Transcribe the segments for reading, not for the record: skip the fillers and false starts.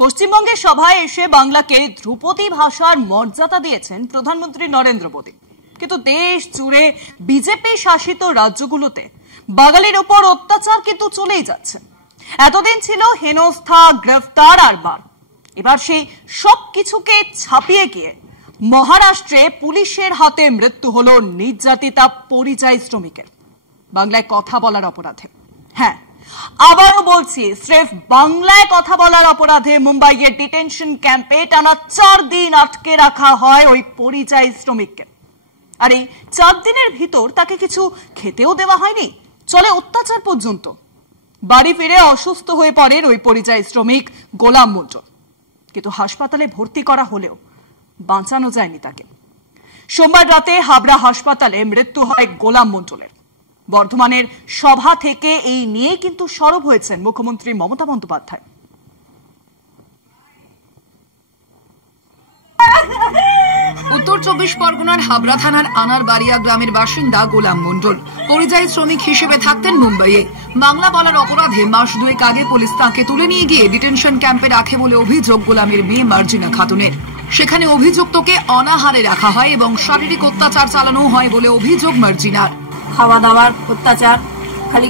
পশ্চিমবঙ্গের সভায় এসে বাংলাকে ধ্রুপদী ভাষার মর্যাদা দিয়েছেন প্রধানমন্ত্রী নরেন্দ্র মোদী, কিন্তু দেশ জুড়ে বিজেপি শাসিত রাজ্যগুলোতে বাঙালির উপর অত্যাচার কিন্তু চলেই যাচ্ছে। এতদিন ছিল হেনস্থা, গ্রেফতার আর বার। এবার সেই সব কিছুকে ছাপিয়ে গিয়ে মহারাষ্ট্রে পুলিশের হাতে মৃত্যু হলো নির্যাতিতা পরিযায়ী শ্রমিকের, বাংলায় কথা বলার অপরাধে। হ্যাঁ, আবারও বলছি, স্রেফ বাংলায় কথা বলার অপরাধে মুম্বাইয়ের ডিটেনশন ক্যাম্পে টানা 4 দিন আটকে রাখা হয় ওই পরিযায়ী শ্রমিককে। আর এই 4 দিনের ভিতর তাকে কিছু খেতেও দেওয়া হয়নি, চলে অত্যাচার পর্যন্ত। বাড়ি ফিরে অসুস্থ হয়ে পড়েন ওই পরিযায়ী শ্রমিক গোলাম মন্ডল, কিন্তু হাসপাতালে ভর্তি করা হলেও বাঁচানো যায়নি তাকে। সোমবার রাতে হাবড়া হাসপাতালে মৃত্যু হয় গোলাম মন্ডলের। বর্ধমানের সভা থেকে এই নিয়ে কিন্তু সরব হয়েছেন মুখ্যমন্ত্রী মমতা বন্দ্যোপাধ্যায়। উত্তর 24 পরগনার হাবড়া থানার আনারবাড়িয়া গ্রামের বাসিন্দা গোলাম মন্ডল পরিযায়ী শ্রমিক হিসেবে থাকতেন মুম্বাইয়ে। বাংলা বলার অপরাধে মাস 2 আগে পুলিশ তাঁকে তুলে নিয়ে গিয়ে ডিটেনশন ক্যাম্পে রাখে বলে অভিযোগ গোলামের মেয়ে মার্জিনা খাতুনের। সেখানে অভিযুক্তকে অনাহারে রাখা হয় এবং শারীরিক অত্যাচার চালানো হয় বলে অভিযোগ মার্জিনার। খাওয়া দাওয়ার অত্যাচার, খালি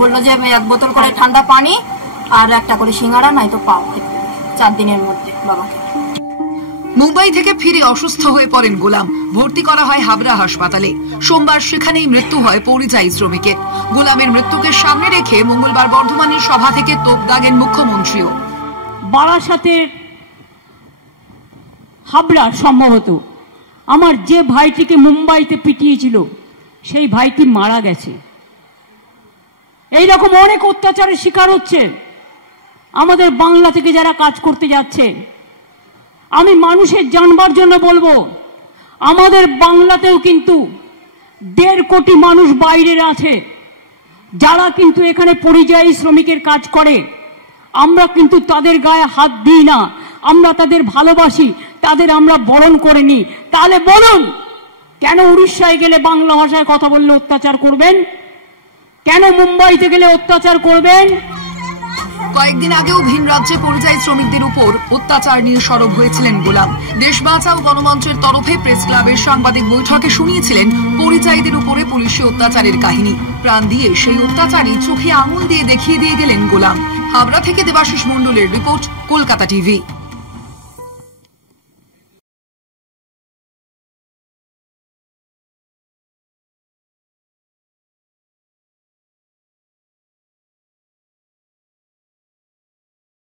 বললো যে 1 বোতল করে ঠান্ডা পানি আর একটা করে সিঙ্গাড়া নয়তো পাও 4 দিনের মধ্যে বাবাকে। মুম্বাই থেকে ফিরে অসুস্থ হয়ে পড়েন গোলাম, ভর্তি করা হয় হাবড়া হাসপাতালে। সোমবার সেখানেই মৃত্যু হয় পরিযায়ী শ্রমিকের। গোলামের মৃত্যুকে সামনে রেখে মঙ্গলবার বর্ধমানের সভা থেকে তোপ দাগেন মুখ্যমন্ত্রীও। বারাসাতের হাবড়া সম্ভবত আমার যে ভাইটিকে মুম্বাইতে পিটিয়েছিল সেই ভাইটি মারা গেছে। এইরকম অনেক অত্যাচারের শিকার হচ্ছে আমাদের বাংলা থেকে যারা কাজ করতে যাচ্ছে। আমি মানুষের জানবার জন্য বলবো, আমাদের বাংলাতেও কিন্তু 1.5 কোটি মানুষ বাইরের আছে যারা কিন্তু এখানে পরিযায়ী শ্রমিকের কাজ করে। আমরা কিন্তু তাদের গায়ে হাত দিই না, আমরা তাদের ভালোবাসি, তাদের আমরা বরণ করে নিই। তাহলে বলুন, কেন উড়িষ্যায় গেলে বাংলা ভাষায় কথা বললে অত্যাচার করবেন? কেন মুম্বাইতে গেলে অত্যাচার করবেন? কয়েকদিন আগেও ভিন রাজ্যে পরিযায়ী শ্রমিকদের উপর অত্যাচার নিয়ে সরব হয়েছিলেন গোলাম। দেশ বাঁচাও গণমঞ্চের তরফে প্রেস ক্লাবের সাংবাদিক বৈঠকে শুনিয়েছিলেন পরিযায়ীদের উপরে পুলিশি অত্যাচারের কাহিনী। প্রাণ দিয়ে সেই অত্যাচারই চোখে আঙুল দিয়ে দেখিয়ে দিয়ে গেলেন গোলাম। হাবড়া থেকে দেবাশিস মণ্ডলের রিপোর্ট, কলকাতা টিভি।